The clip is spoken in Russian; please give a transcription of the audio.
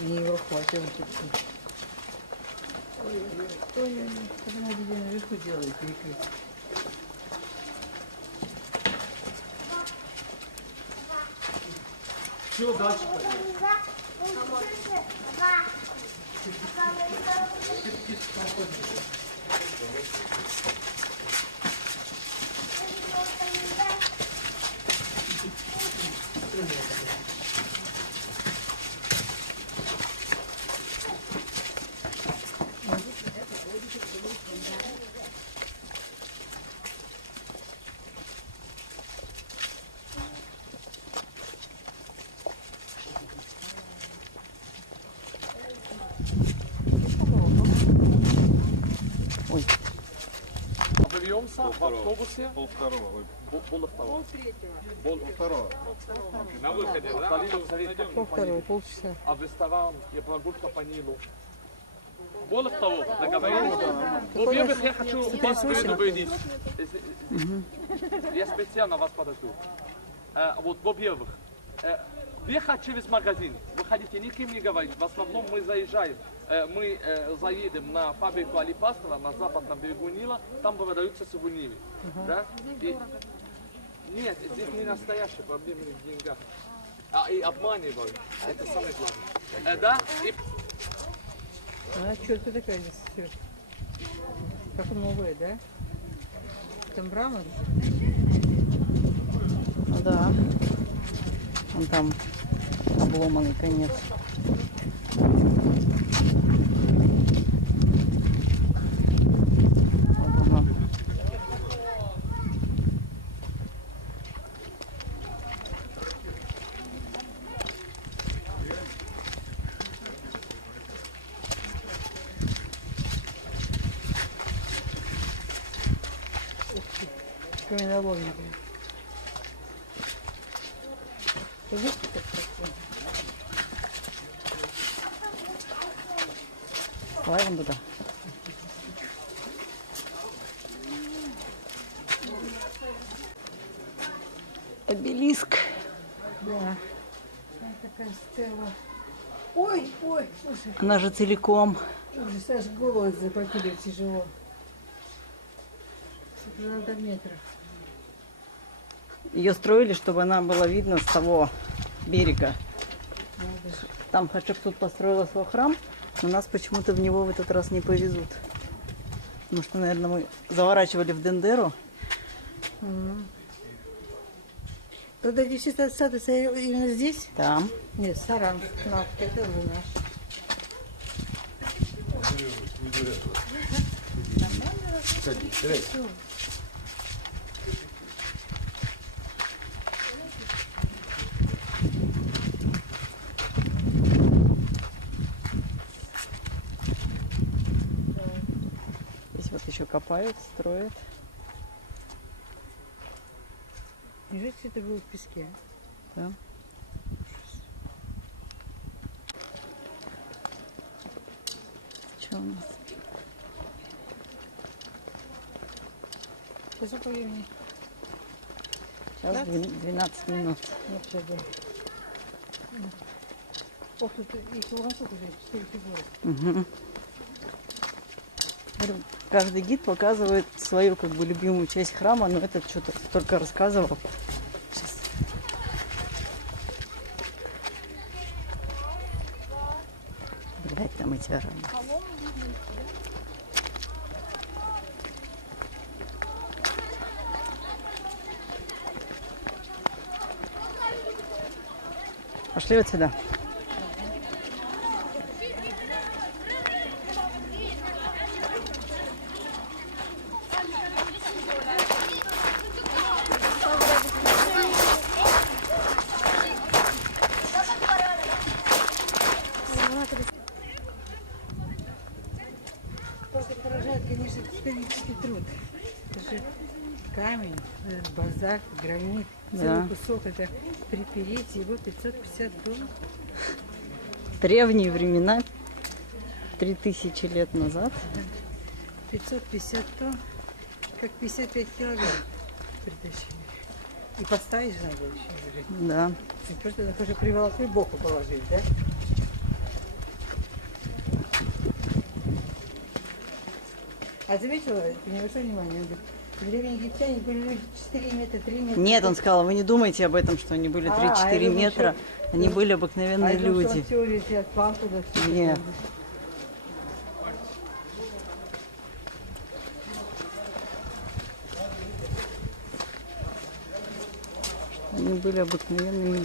Мне его хватит выпустить. Ой-ой-ой, ой-ой-ой, вы надо наверху делаете, перекрыть. Все, дальше. Ой. Оберьемся в автобусе. Пол второго. Ой, Пол, пол второго. Пол второго. На выходе, да? Пол второго, полчаса. А в ресторан и прогулка по Нилу. Более того, договорились. Во-первых, я хочу вас предупредить. Я специально вас подожду. Э, Вот, во-первых, э, ехать через магазин. Вы хотите никем не говорить. В основном мы заезжаем. Э, Мы э, заедем на фабрику Алипастова на западном берегу Нила. Там продаются сувениры. Да? И- Нет, здесь не настоящая проблема не в деньгах. А и обманывают. Это самое главное. Э, да? И А что это такая здесь все? Как новая, да? Там? Ну да. Вон там обломанный конец. Каменоломня. Видите, как красиво? Вон туда. Обелиск. Да. Такая стела. Ой, ой, слушай, Она же целиком. ужас, аж голову захватили тяжело. Надо метров. Ее строили, чтобы она была видна с того берега. Там Хачапсут построила свой храм, но нас почему-то в него в этот раз не повезут. Потому что, наверное, мы заворачивали в Дендеру. Когда девчата отсадятся именно здесь? Там. Нет, Саранск, Навка, это уже наш. Здесь вот еще копают, строят. Неужели все это было в песке? Да. Что у нас? Сейчас по времени. Сейчас двен- 12 минут. Вообще, да. Ох, тут и кругосок уже, четыре фигуры. Мгм. Каждый гид показывает свою как бы любимую часть храма, но этот что-то только рассказывал. Сейчас. Блять, там эти арабы. Пошли вот сюда. Это же камень, базальт, гранит, целый Да. кусок. Это припереть его 550 тонн. В древние времена, 3000 лет назад, 550 тонн, как 55 килограмм притащили. И поставить же надо еще. да. Не просто так уже приволокли боку положить, да? А заметила, ты не обращай внимания, древние египтяне были люди 4 метра, 3 метра. Нет, он сказал, вы не думайте об этом, что они были А, я 3-4 думаю, метра. что- Они были а обыкновенные что люди. теорию себе отклал туда. всё Не. такое. Они были обыкновенными